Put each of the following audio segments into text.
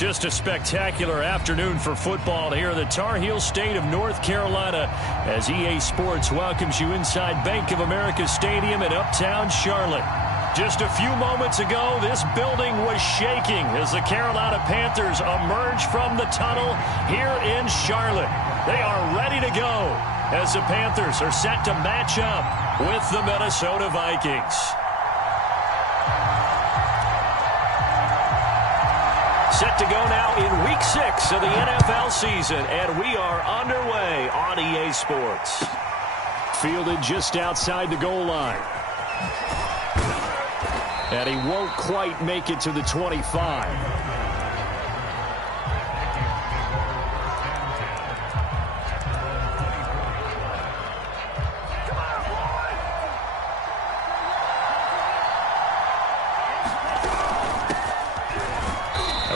Just a spectacular afternoon for football here in the Tar Heel state of North Carolina as EA Sports welcomes you inside Bank of America Stadium in uptown Charlotte. Just a few moments ago, this building was shaking as the Carolina Panthers emerge from the tunnel here in Charlotte. They are ready to go as the Panthers are set to match up with the Minnesota Vikings. Set to go now in Week 6 of the NFL season, and we are underway on EA Sports. Fielded just outside the goal line. And he won't quite make it to the 25.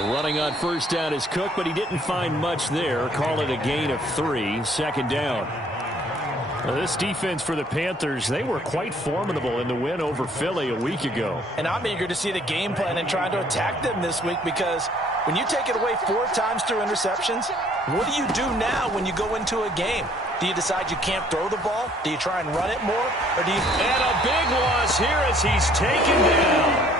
Running on first down is Cook, but he didn't find much there. Call it a gain of 3, second down. Well, this defense for the Panthers, they were quite formidable in the win over Philly a week ago. And I'm eager to see the game plan and trying to attack them this week, because when you take it away 4 times through interceptions, what do you do now when you go into a game? Do you decide you can't throw the ball? Do you try and run it more? Or do you... And a big loss here as he's taken down.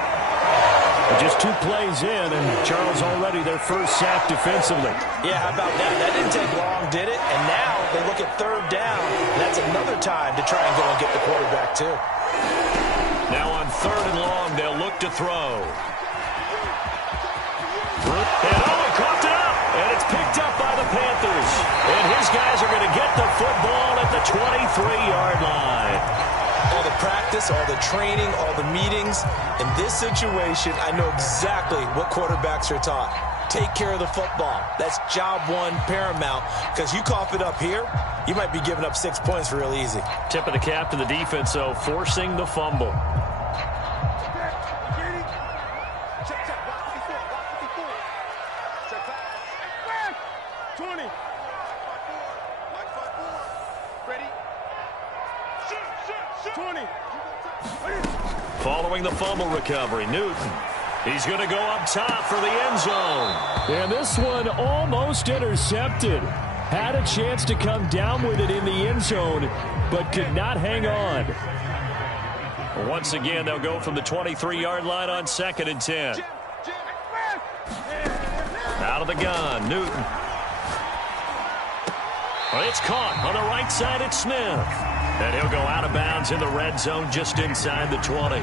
Just 2 plays in, and Charles already their first sack defensively. Yeah, how about that? That didn't take long, did it? And now they look at third down, and that's another time to try and go and get the quarterback, too. Now on third and long, they'll look to throw. And he coughed it up, and it's picked up by the Panthers. And his guys are going to get the football at the 23-yard line. All the practice, all the training, all the meetings. In this situation, I know exactly what quarterbacks are taught. Take care of the football. That's job one paramount, because you cough it up here, you might be giving up 6 points real easy. Tip of the cap to the defense, though, forcing the fumble. Following the fumble recovery, Newton. He's going to go up top for the end zone. And this one almost intercepted. Had a chance to come down with it in the end zone, but could not hang on. Once again, they'll go from the 23-yard line on 2nd and 10. Out of the gun, Newton. Well, it's caught on the right side. It's Smith. And he'll go out of bounds in the red zone just inside the 20.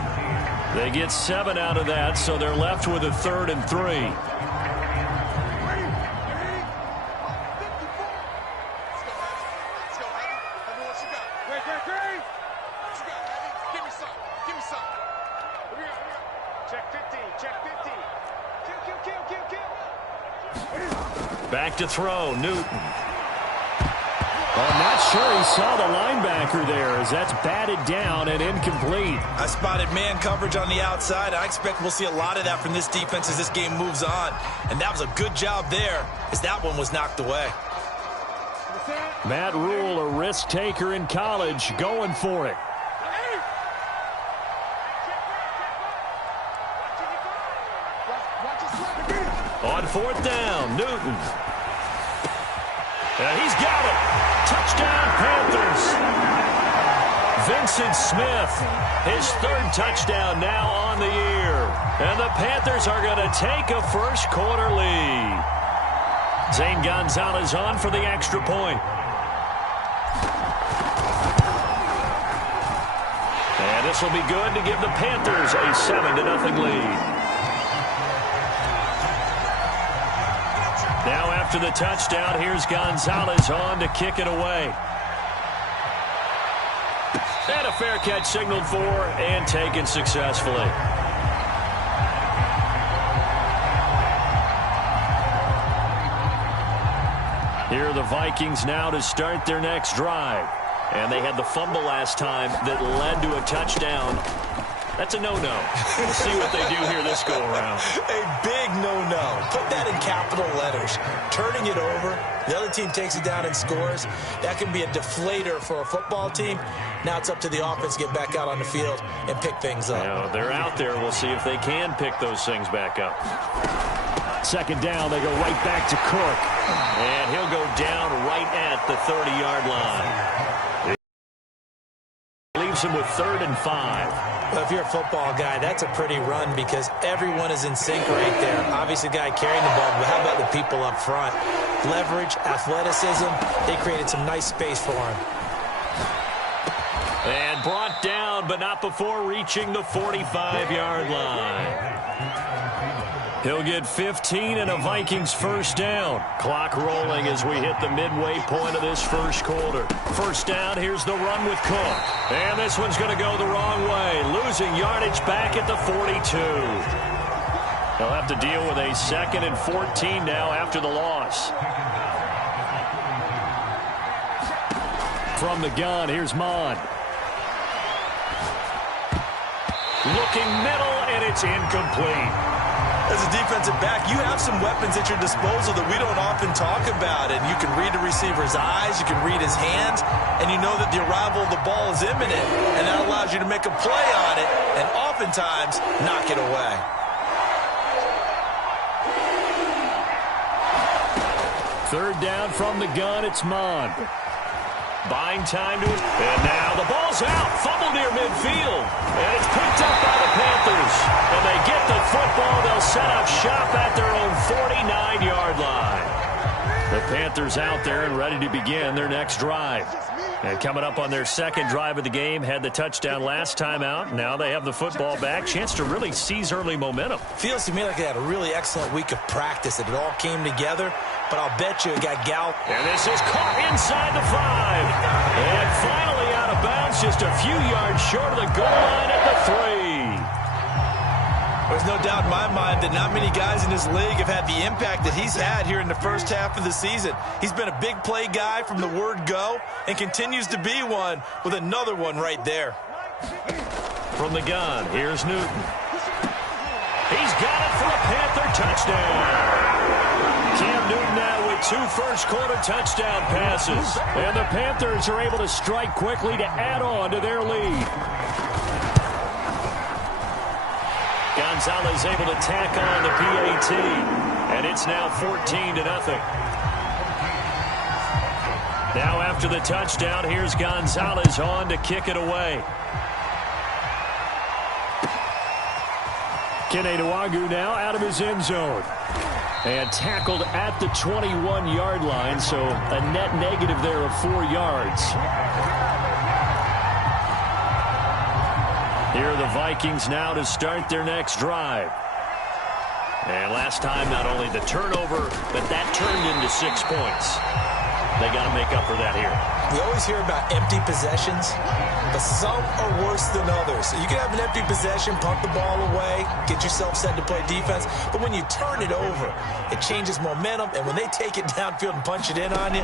They get 7 out of that, so they're left with a 3rd and 3. Back to throw, Newton. I'm not sure he saw the linebacker there, as that's batted down and incomplete. I spotted man coverage on the outside. I expect we'll see a lot of that from this defense as this game moves on. And that was a good job there, as that one was knocked away. Matt Rule, a risk taker in college, going for it. On 4th down, Newton. And he's got it. Touchdown, Panthers. Vincent Smith, his 3rd touchdown now on the year. And the Panthers are going to take a first-quarter lead. Zane Gonzalez on for the extra point. And this will be good to give the Panthers a 7-0 lead. Now after the touchdown, here's Gonzalez on to kick it away. And a fair catch signaled for and taken successfully. Here are the Vikings now to start their next drive. And they had the fumble last time that led to a touchdown. That's a no-no. We'll see what they do here this go-around. A big no-no. Put that in capital letters. Turning it over, the other team takes it down and scores. That can be a deflator for a football team. Now it's up to the offense to get back out on the field and pick things up. Yeah, they're out there. We'll see if they can pick those things back up. Second down, they go right back to Cook. And he'll go down right at the 30-yard line. It leaves him with 3rd and 5. Well, if you're a football guy, that's a pretty run because everyone is in sync right there. Obviously, the guy carrying the ball, but how about the people up front? Leverage, athleticism, they created some nice space for him. And brought down, but not before reaching the 45-yard line. He'll get 15 and a Vikings first down. Clock rolling as we hit the midway point of this first quarter. First down, here's the run with Cook. And this one's going to go the wrong way. Losing yardage back at the 42. He'll have to deal with a 2nd and 14 now after the loss. From the gun, here's Mon. Looking middle, and it's incomplete. As a defensive back, you have some weapons at your disposal that we don't often talk about. And you can read the receiver's eyes, you can read his hands, and you know that the arrival of the ball is imminent. And that allows you to make a play on it and oftentimes knock it away. Third down from the gun, it's Mon. Buying time to it. And now the ball's out. Fumble near midfield. And it's picked up by the Panthers. And they get the football. They'll set up shop at their own 49-yard line. The Panthers out there and ready to begin their next drive. And coming up on their second drive of the game, had the touchdown last time out. Now they have the football back. Chance to really seize early momentum. Feels to me like they had a really excellent week of practice. It all came together. But I'll bet you it got galloped. And this is caught inside the 5. And finally out of bounds, just a few yards short of the goal line at the 3. There's no doubt in my mind that not many guys in this league have had the impact that he's had here in the first half of the season. He's been a big play guy from the word go and continues to be one with another one right there. From the gun, here's Newton. He's got it for a Panther touchdown. Cam Newton now with 2 first-quarter touchdown passes. And the Panthers are able to strike quickly to add on to their lead. Gonzalez able to tack on the PAT. And it's now 14-0. Now after the touchdown, here's Gonzalez on to kick it away. Kene Nwangwu now out of his end zone. And tackled at the 21-yard line, so a net negative there of 4 yards. Here are the Vikings now to start their next drive. And last time, not only the turnover, but that turned into 6 points. They got to make up for that here. We always hear about empty possessions, but some are worse than others. So you can have an empty possession, punt the ball away, get yourself set to play defense. But when you turn it over, it changes momentum. And when they take it downfield and punch it in on you,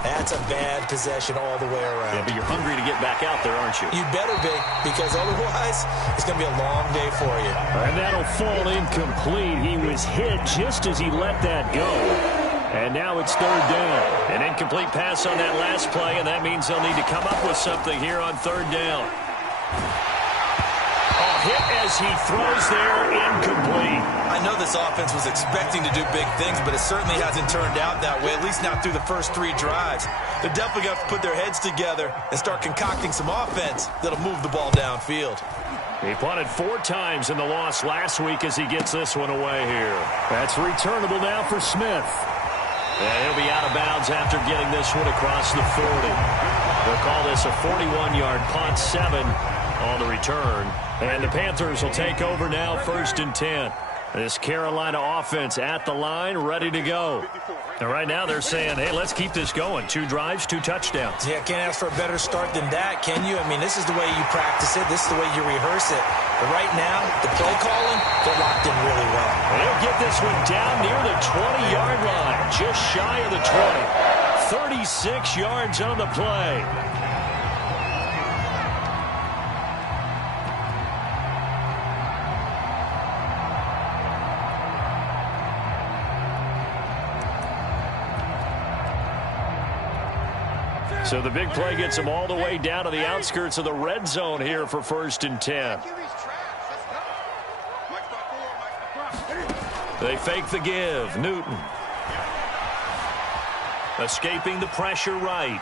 that's a bad possession all the way around. Yeah, but you're hungry to get back out there, aren't you? You better be, because otherwise it's going to be a long day for you. And that'll fall incomplete. He was hit just as he let that go. And now it's third down. An incomplete pass on that last play, and that means they'll need to come up with something here on third down. Oh, hit as he throws there, incomplete. I know this offense was expecting to do big things, but it certainly hasn't turned out that way, at least not through the first 3 drives. They're definitely going to have to put their heads together and start concocting some offense that'll move the ball downfield. He punted 4 times in the loss last week as he gets this one away here. That's returnable now for Smith. And he'll be out of bounds after getting this one across the 40. They'll call this a 41-yard punt, 7 on the return. And the Panthers will take over now, 1st and 10. This Carolina offense at the line, ready to go. And right now they're saying, hey, let's keep this going. 2 drives, 2 touchdowns. Yeah, can't ask for a better start than that, can you? I mean, this is the way you practice it. This is the way you rehearse it. But right now, the play calling, they're locked in really well. And he'll get this one down near the 20-yard line, just shy of the 20. 36 yards on the play. So the big play gets them all the way down to the outskirts of the red zone here for 1st and 10. They fake the give. Newton. Escaping the pressure right.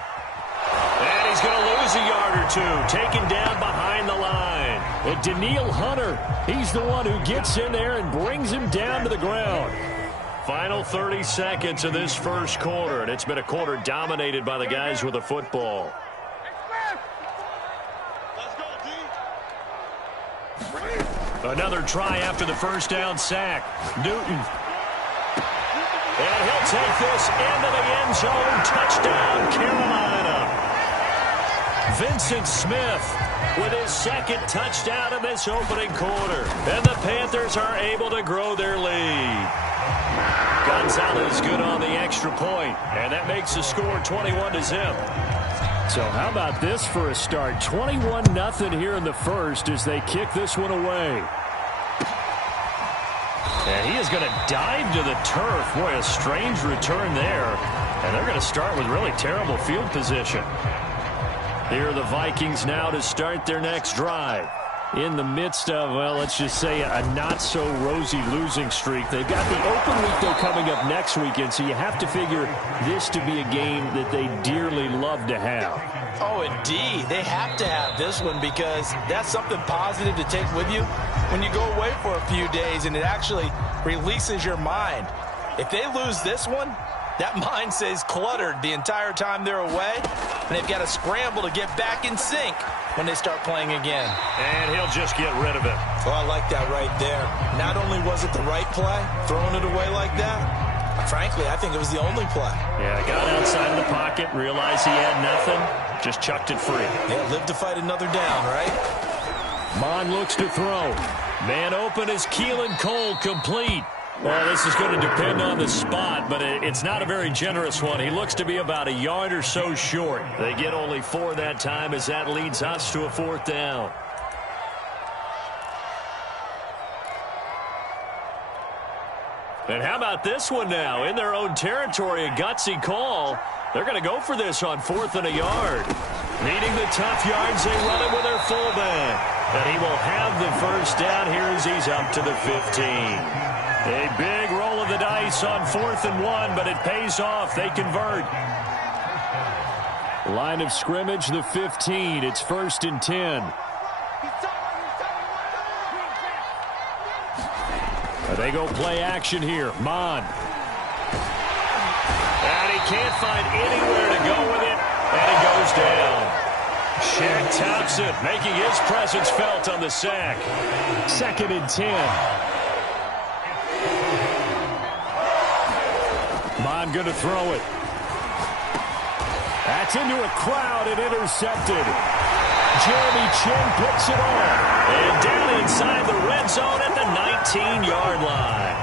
And he's going to lose a yard or two. Taken down behind the line. And Daniil Hunter, he's the one who gets in there and brings him down to the ground. Final 30 seconds of this first quarter, and it's been a quarter dominated by the guys with the football. Another try after the first down sack. Newton. And he'll take this into the end zone. Touchdown, Carolina. Vincent Smith with his second touchdown in this opening quarter. And the Panthers are able to grow their lead. Gonzalez good on the extra point, and that makes the score 21-0. So how about this for a start? 21-0 here in the first as they kick this one away. And he is going to dive to the turf. Boy, a strange return there. And they're going to start with really terrible field position. Here are the Vikings now to start their next drive. In the midst of, well, let's just say a not-so-rosy losing streak. They've got the open week, though, coming up next weekend, so you have to figure this to be a game that they dearly love to have. Oh, indeed. They have to have this one because that's something positive to take with you when you go away for a few days, and it actually releases your mind. If they lose this one, that mind stays cluttered the entire time they're away, and they've got to scramble to get back in sync when they start playing again. And he'll just get rid of it. Well, I like that right there. Not only was it the right play, throwing it away like that, frankly, I think it was the only play. Yeah, got outside of the pocket, realized he had nothing, just chucked it free. Yeah, live to fight another down, right? Mon looks to throw. Man open is Keelan Cole, complete. Well, this is going to depend on the spot, but it's not a very generous one. He looks to be about a yard or so short. They get only 4 that time as that leads us to a 4th down. And how about this one now? In their own territory, a gutsy call. They're going to go for this on 4th and a yard. Needing the tough yards, they run it with their fullback. And he will have the first down here as he's up to the 15. A big roll of the dice on 4th and 1, but it pays off. They convert. Line of scrimmage, the 15. It's 1st and 10. They go play action here. Mon. And he can't find anywhere to go with it, and he goes down. Shaq Thompson making his presence felt on the sack. 2nd and 10. Mon going to throw it. That's into a crowd and intercepted. Jeremy Chin picks it off. And down inside the red zone at the 19-yard line.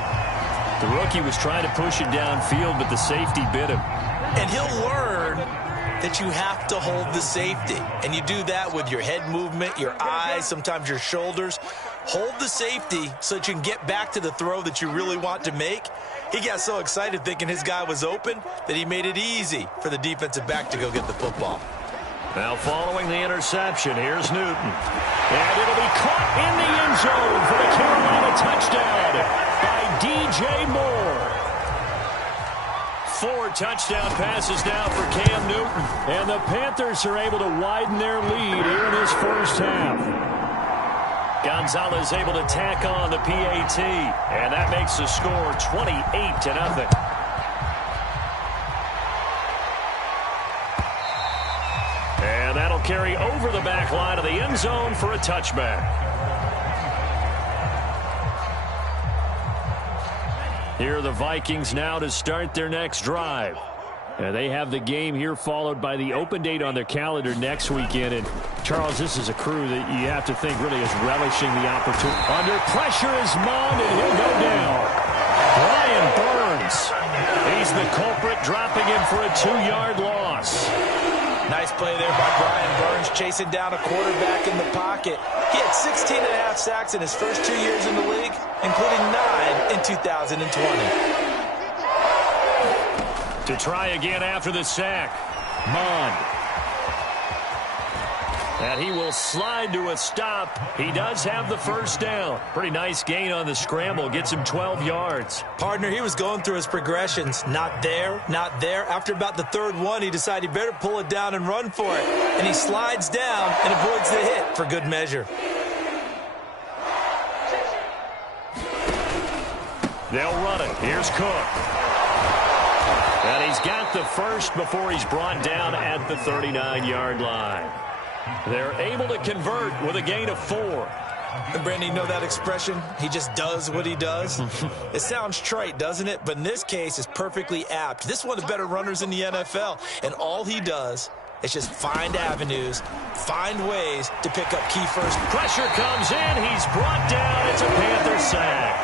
The rookie was trying to push it downfield, but the safety bit him. And he'll learn that you have to hold the safety. And you do that with your head movement, your eyes, sometimes your shoulders. Hold the safety so that you can get back to the throw that you really want to make. He got so excited thinking his guy was open that he made it easy for the defensive back to go get the football. Now following the interception, here's Newton. And it'll be caught in the end zone for the Carolina touchdown by DJ Moore. 4 touchdown passes now for Cam Newton. And the Panthers are able to widen their lead here in this first half. Gonzalez able to tack on the PAT, and that makes the score 28-0. And that'll carry over the back line of the end zone for a touchback. Here are the Vikings now to start their next drive. And they have the game here followed by the open date on their calendar next weekend. And, Charles, this is a crew that you have to think really is relishing the opportunity. Under pressure is Mond, and he'll go down. Brian Burns. He's the culprit, dropping him for a 2-yard loss. Nice play there by Brian Burns, chasing down a quarterback in the pocket. He had 16.5 sacks in his first 2 years in the league, including 9 in 2020. To try again after the sack. Mond. And he will slide to a stop. He does have the first down. Pretty nice gain on the scramble. Gets him 12 yards. Partner, he was going through his progressions. Not there, not there. After about the third one, he decided he better pull it down and run for it. And he slides down and avoids the hit for good measure. They'll run it. Here's Cook. And he's got the first before he's brought down at the 39-yard line. They're able to convert with a gain of 4. And Brandon, you know that expression? He just does what he does? It sounds trite, doesn't it? But in this case, it's perfectly apt. This is one of the better runners in the NFL. And all he does is just find avenues, find ways to pick up key first. Pressure comes in. He's brought down. It's a Panther sack.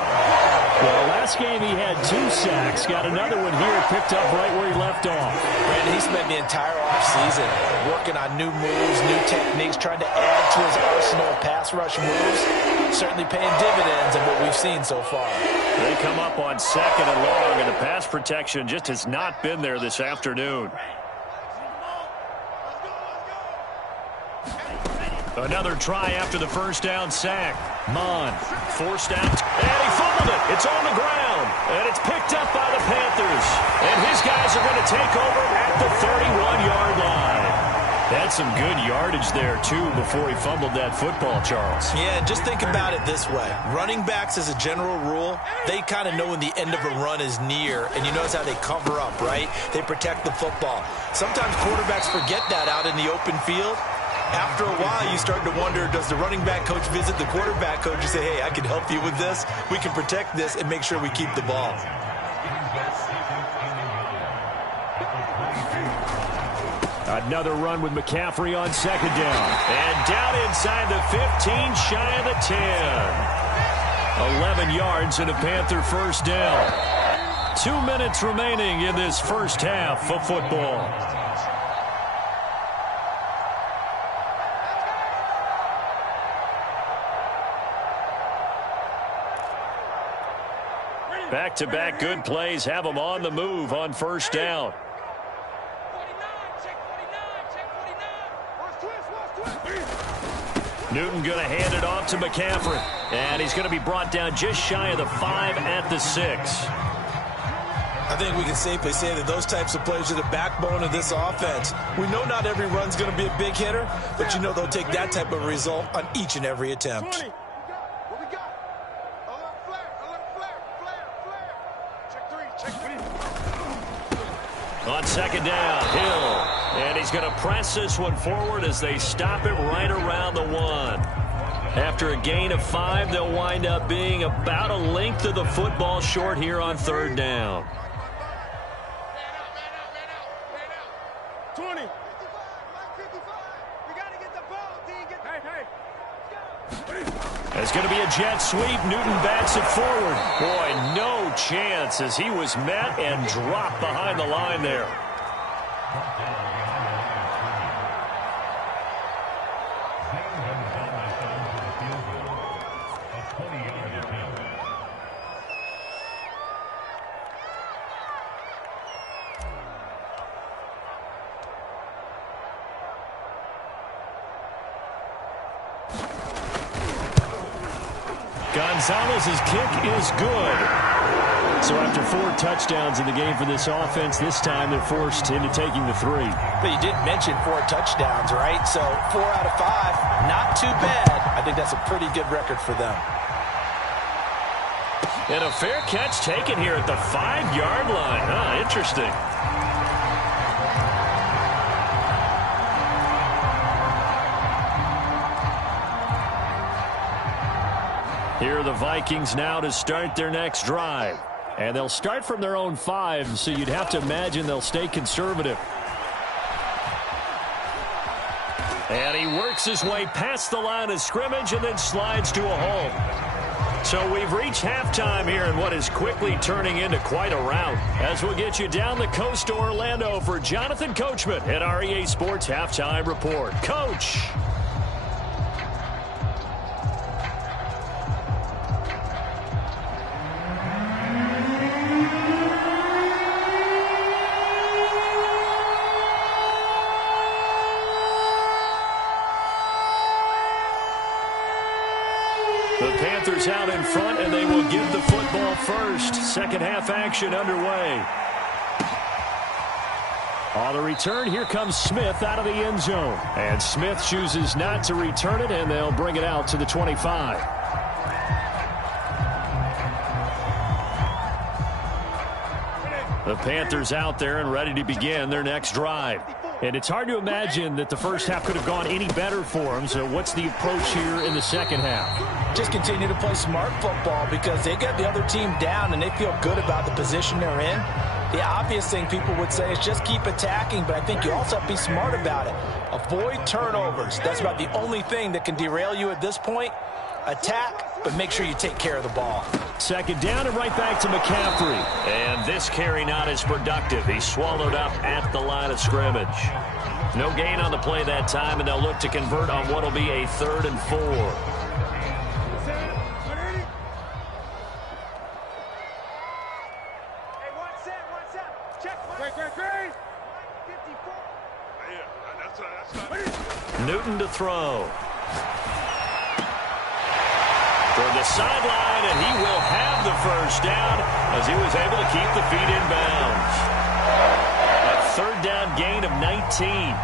Well, last game he had 2 sacks. Got another one here, picked up right where he left off. And he spent the entire offseason working on new moves, new techniques, trying to add to his arsenal of pass rush moves. Certainly paying dividends in what we've seen so far. They come up on 2nd and long, and the pass protection just has not been there this afternoon. Another try after the first down sack. Mon forced out, and he fumbled it. It's on the ground, and it's picked up by the Panthers. And his guys are going to take over at the 31-yard line. That's some good yardage there, too, before he fumbled that football, Charles. Yeah, just think about it this way. Running backs, as a general rule, they kind of know when the end of a run is near, and you notice how they cover up, right? They protect the football. Sometimes quarterbacks forget that out in the open field. After a while, you start to wonder, does the running back coach visit the quarterback coach and say, hey, I can help you with this. We can protect this and make sure we keep the ball. Another run with McCaffrey on 2nd down. And down inside the 15, shy of the 10. 11 yards and a Panther first down. 2 minutes remaining in this first half of football. Back-to-back good plays have them on the move on first down. Newton going to hand it off to McCaffrey. And he's going to be brought down just shy of the 5 at the 6. I think we can safely say that those types of plays are the backbone of this offense. We know not every run's going to be a big hitter, but you know they'll take that type of result on each and every attempt. On 2nd down, Hill. And he's going to press this one forward as they stop him right around the 1. After a gain of 5, they'll wind up being about a length of the football short here on 3rd down. 20. We got to get the ball, D. It's going to be a jet sweep. Newton bats it forward. Boy, no chance as he was met and dropped behind the line there. Gonzalez's kick is good. So after 4 touchdowns in the game for this offense, this time they're forced into taking the 3. But you did mention 4 touchdowns, right? So 4 out of 5, not too bad. I think that's a pretty good record for them. And a fair catch taken here at the 5-yard line. Interesting. Here are the Vikings now to start their next drive. And they'll start from their own 5, so you'd have to imagine they'll stay conservative. And he works his way past the line of scrimmage and then slides to a hole. So we've reached halftime here in what is quickly turning into quite a rout. As we'll get you down the coast to Orlando for Jonathan Coachman at our EA Sports Halftime Report. Coach. Panthers out in front, and they will give the football first. Second half action underway. On the return, here comes Smith out of the end zone. And Smith chooses not to return it, and they'll bring it out to the 25. The Panthers out there and ready to begin their next drive. And it's hard to imagine that the first half could have gone any better for them. So what's the approach here in the second half? Just continue to play smart football because they get the other team down and they feel good about the position they're in. The obvious thing people would say is just keep attacking, but I think you also have to be smart about it. Avoid turnovers. That's about the only thing that can derail you at this point. Attack, but make sure you take care of the ball. Second down and right back to McCaffrey. And this carry not as productive. He's swallowed up at the line of scrimmage. No gain on the play that time, and they'll look to convert on what will be a 3rd and 4. Newton to throw. For the sideline, and he will have the first down as he was able to keep the feet in bounds. A 3rd down gain of 19.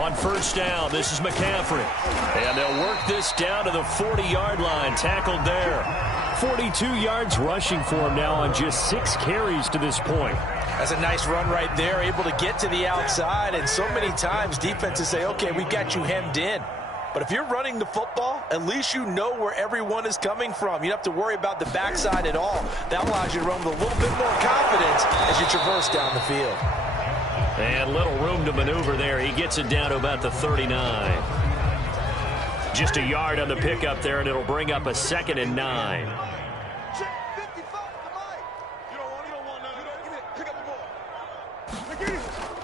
On first down, this is McCaffrey. And they'll work this down to the 40-yard line, tackled there. 42 yards rushing for him now on just 6 carries to this point. That's a nice run right there, able to get to the outside. And so many times defenses say, okay, we got you hemmed in. But if you're running the football, at least you know where everyone is coming from. You don't have to worry about the backside at all. That allows you to run with a little bit more confidence as you traverse down the field. And little room to maneuver there. He gets it down to about the 39. Just a yard on the pickup there, and it'll bring up a 2nd and 9.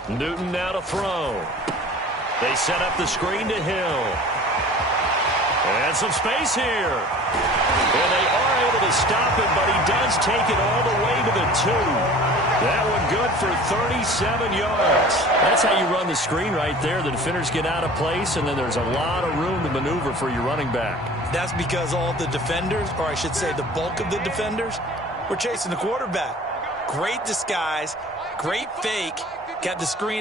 Newton now to throw. They set up the screen to Hill. And some space here. And they are able to stop him, but he does take it all the way to the 2. That one good for 37 yards. That's how you run the screen right there. The defenders get out of place, and then there's a lot of room to maneuver for your running back. That's because all the defenders, or I should say the bulk of the defenders, were chasing the quarterback. Great disguise, great fake, got the screen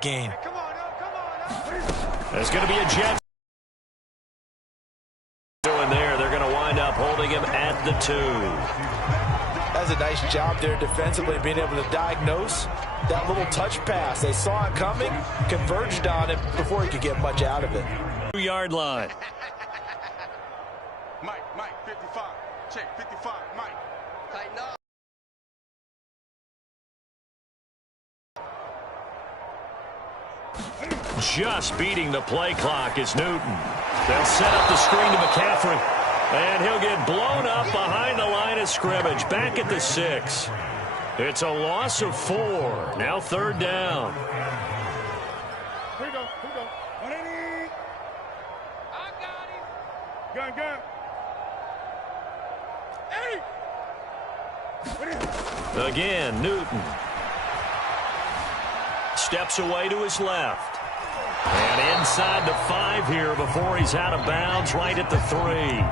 gain. There's going to be a jet. Doing there, they're going to wind up holding him at the 2. That's a nice job there defensively, being able to diagnose that little touch pass. They saw it coming, converged on it before he could get much out of it. 2-yard line. Mike, 55. Check, 55, Mike. Tighten up. Just beating the play clock is Newton. They'll set up the screen to McCaffrey. And he'll get blown up behind the line of scrimmage. Back at the 6. It's a loss of 4. Now 3rd down. Here we go. 180. I got him. Gun. 80. Again, Newton. Steps away to his left. And inside the 5 here before he's out of bounds right at the 3.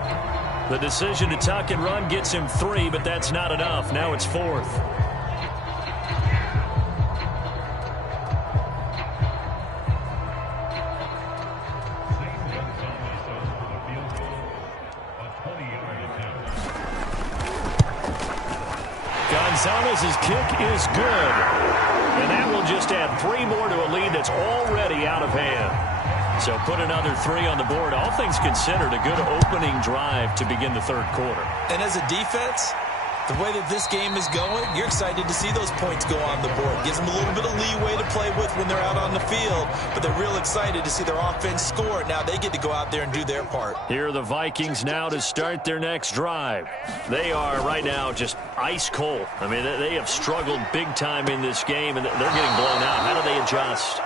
The decision to tuck and run gets him 3, but that's not enough. Now it's 4th. Gonzalez's kick is good. And that will just add 3 more to a lead that's already out of hand. So put another 3 on the board. All things considered, a good opening drive to begin the 3rd quarter. And as a defense, the way that this game is going, you're excited to see those points go on the board. Gives them a little bit of leeway to play with when they're out on the field, but they're real excited to see their offense score. Now they get to go out there and do their part. Here are the Vikings now to start their next drive. They are right now just ice cold. I mean, they have struggled big time in this game, and they're getting blown out. How do they adjust?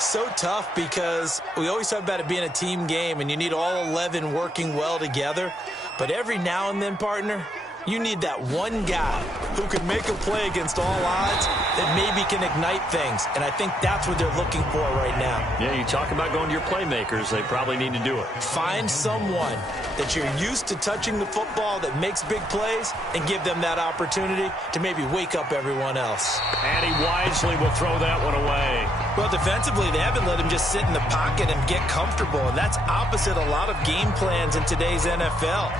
So tough because we always talk about it being a team game, and you need all 11 working well together. But every now and then, partner, You need that one guy who can make a play against all odds that maybe can ignite things. And I think that's what they're looking for right now. Yeah, you talk about going to your playmakers. They probably need to do it. Find someone that you're used to touching the football that makes big plays and give them that opportunity to maybe wake up everyone else. And he wisely will throw that one away. Well, defensively, they haven't let him just sit in the pocket and get comfortable. And that's opposite a lot of game plans in today's NFL.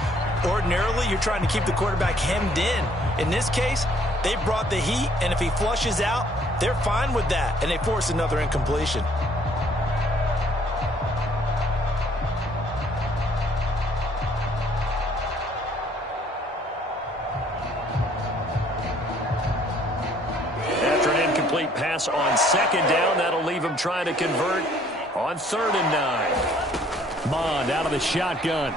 Ordinarily, you're trying to keep the quarterback hemmed in. In this case, they brought the heat, and if he flushes out, they're fine with that, and they force another incompletion. After an incomplete pass on second down, that'll leave him trying to convert on 3rd and 9. Mond out of the shotgun.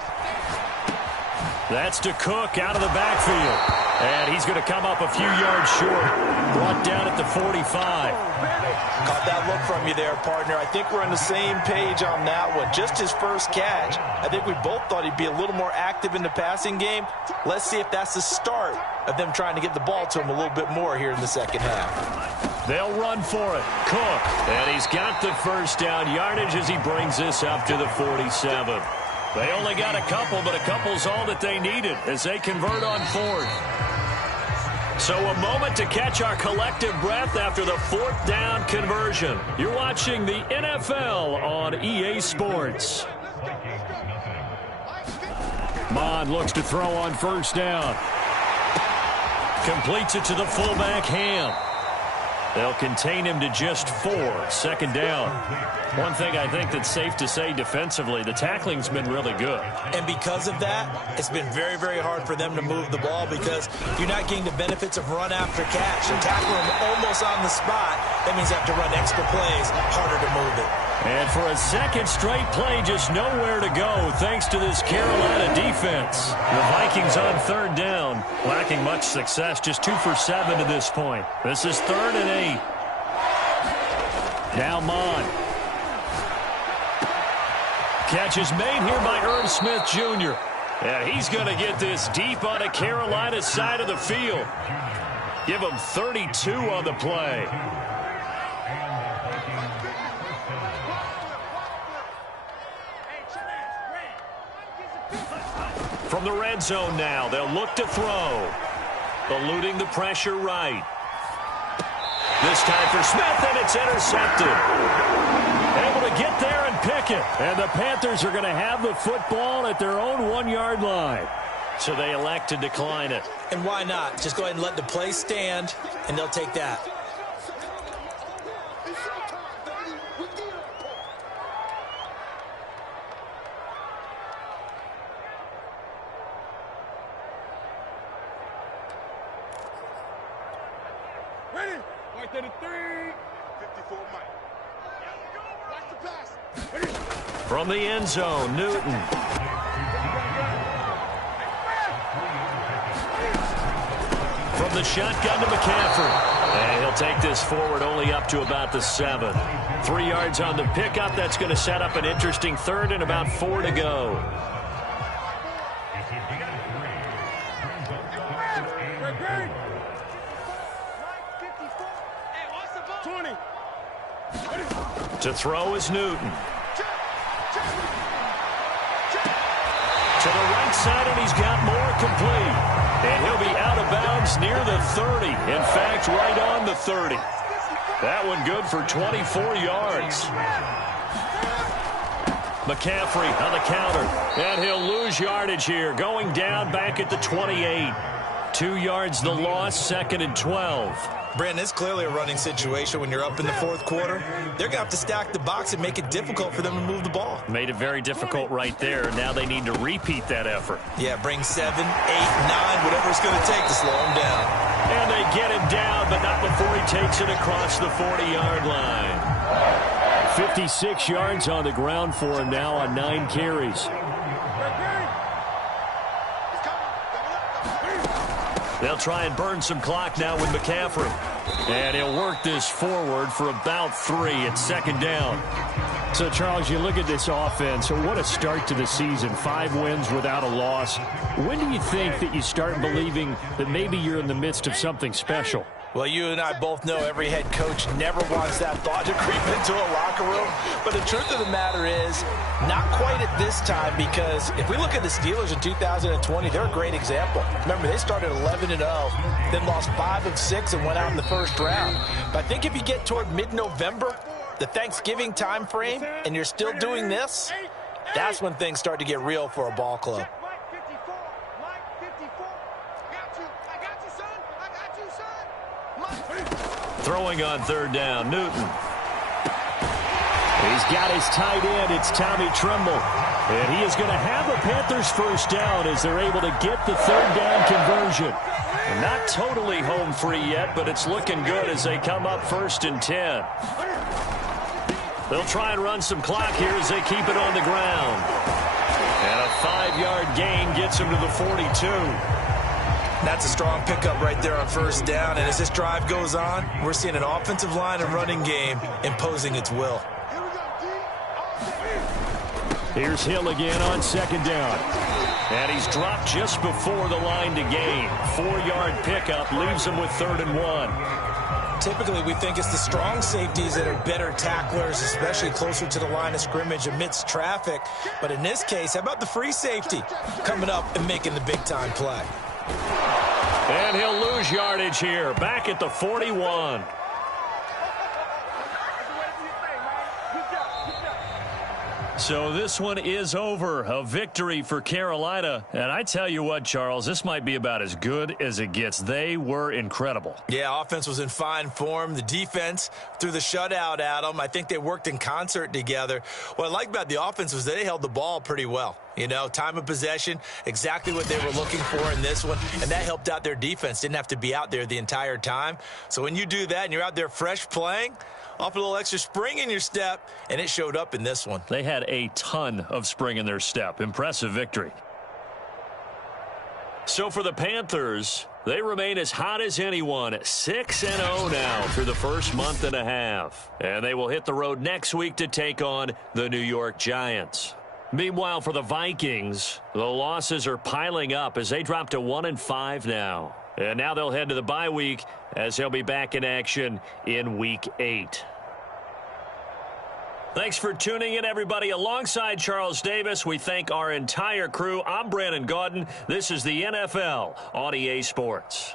That's to Cook out of the backfield. And he's going to come up a few yards short. Brought down at the 45. Caught that look from you there, partner. I think we're on the same page on that one. Just his first catch. I think we both thought he'd be a little more active in the passing game. Let's see if that's the start of them trying to get the ball to him a little bit more here in the second half. They'll run for it. Cook. And he's got the first down yardage as he brings this up to the 47. They only got a couple, but a couple's all that they needed as they convert on 4th. So a moment to catch our collective breath after the 4th down conversion. You're watching the NFL on EA Sports. Mond looks to throw on 1st down. Completes it to the fullback, Ham. They'll contain him to just 4. 2nd down. One thing I think that's safe to say defensively, the tackling's been really good. And because of that, it's been very, very hard for them to move the ball because you're not getting the benefits of run after catch. And tackling them almost on the spot, that means you have to run extra plays, harder to move it. And for a second straight play, just nowhere to go thanks to this Carolina defense. The Vikings on 3rd down, lacking much success, just 2 for 7 to this point. This is 3rd and 8. Now Mond. Catch is made here by Irv Smith Jr. And he's going to get this deep on the Carolina side of the field. Give him 32 on the play. From the red zone now, they'll look to throw. Eluding the pressure right. This time for Smith, and it's intercepted. Able to get there and pick it. And the Panthers are going to have the football at their own 1-yard line. So they elect to decline it. And why not? Just go ahead and let the play stand, and they'll take that. Ready? Right there to 3. 54 Mike. Watch the pass. Ready? From the end zone, Newton. From the shotgun to McCaffrey. And he'll take this forward only up to about the 7. 3 yards on the pickup. That's going to set up an interesting 3rd and about 4 to go. To throw is Newton. To the right side, and he's got more complete. And he'll be out of bounds near the 30. In fact, right on the 30. That one good for 24 yards. McCaffrey on the counter. And he'll lose yardage here. Going down back at the 28. 2 yards the loss, 2nd and 12. Brandon, it's clearly a running situation when you're up in the 4th quarter. They're going to have to stack the box and make it difficult for them to move the ball. Made it very difficult right there. Now they need to repeat that effort. Yeah, bring 7, 8, 9, whatever it's going to take to slow him down. And they get him down, but not before he takes it across the 40-yard line. 56 yards on the ground for him now on 9 carries. They'll try and burn some clock now with McCaffrey. And he'll work this forward for about 3 at 2nd down. So, Charles, you look at this offense, what a start to the season. 5 wins without a loss. When do you think that you start believing that maybe you're in the midst of something special? Well, you and I both know every head coach never wants that thought to creep into a locker room. But the truth of the matter is, not quite at this time, because if we look at the Steelers in 2020, they're a great example. Remember, they started 11-0, then lost 5 of 6 and went out in the first round. But I think if you get toward mid-November, the Thanksgiving time frame, and you're still doing this, that's when things start to get real for a ball club. Throwing on 3rd down, Newton. He's got his tight end. It's Tommy Tremble. And he is going to have a Panthers first down as they're able to get the 3rd down conversion. And not totally home free yet, but it's looking good as they come up 1st and 10. They'll try and run some clock here as they keep it on the ground. And a 5-yard gain gets them to the 42. That's a strong pickup right there on 1st down. And as this drive goes on, we're seeing an offensive line and running game imposing its will. Here's Hill again on 2nd down. And he's dropped just before the line to gain. 4-yard pickup leaves him with 3rd and 1. Typically, we think it's the strong safeties that are better tacklers, especially closer to the line of scrimmage amidst traffic. But in this case, how about the free safety coming up and making the big-time play? And he'll lose yardage here, back at the 41. So this one is over. A victory for Carolina. And I tell you what, Charles, this might be about as good as it gets. They were incredible. Yeah, offense was in fine form. The defense threw the shutout at them. I think they worked in concert together. What I like about the offense was they held the ball pretty well. You know, time of possession, exactly what they were looking for in this one. And that helped out their defense. Didn't have to be out there the entire time. So when you do that and you're out there fresh playing, off a little extra spring in your step, and it showed up in this one. They had a ton of spring in their step. Impressive victory. So for the Panthers, they remain as hot as anyone, 6-0 now through the first month and a half. And they will hit the road next week to take on the New York Giants. Meanwhile, for the Vikings, the losses are piling up as they drop to 1-5 now. And now they'll head to the bye week as they'll be back in action in Week 8. Thanks for tuning in, everybody. Alongside Charles Davis, we thank our entire crew. I'm Brandon Gaudin. This is the NFL on EA Sports.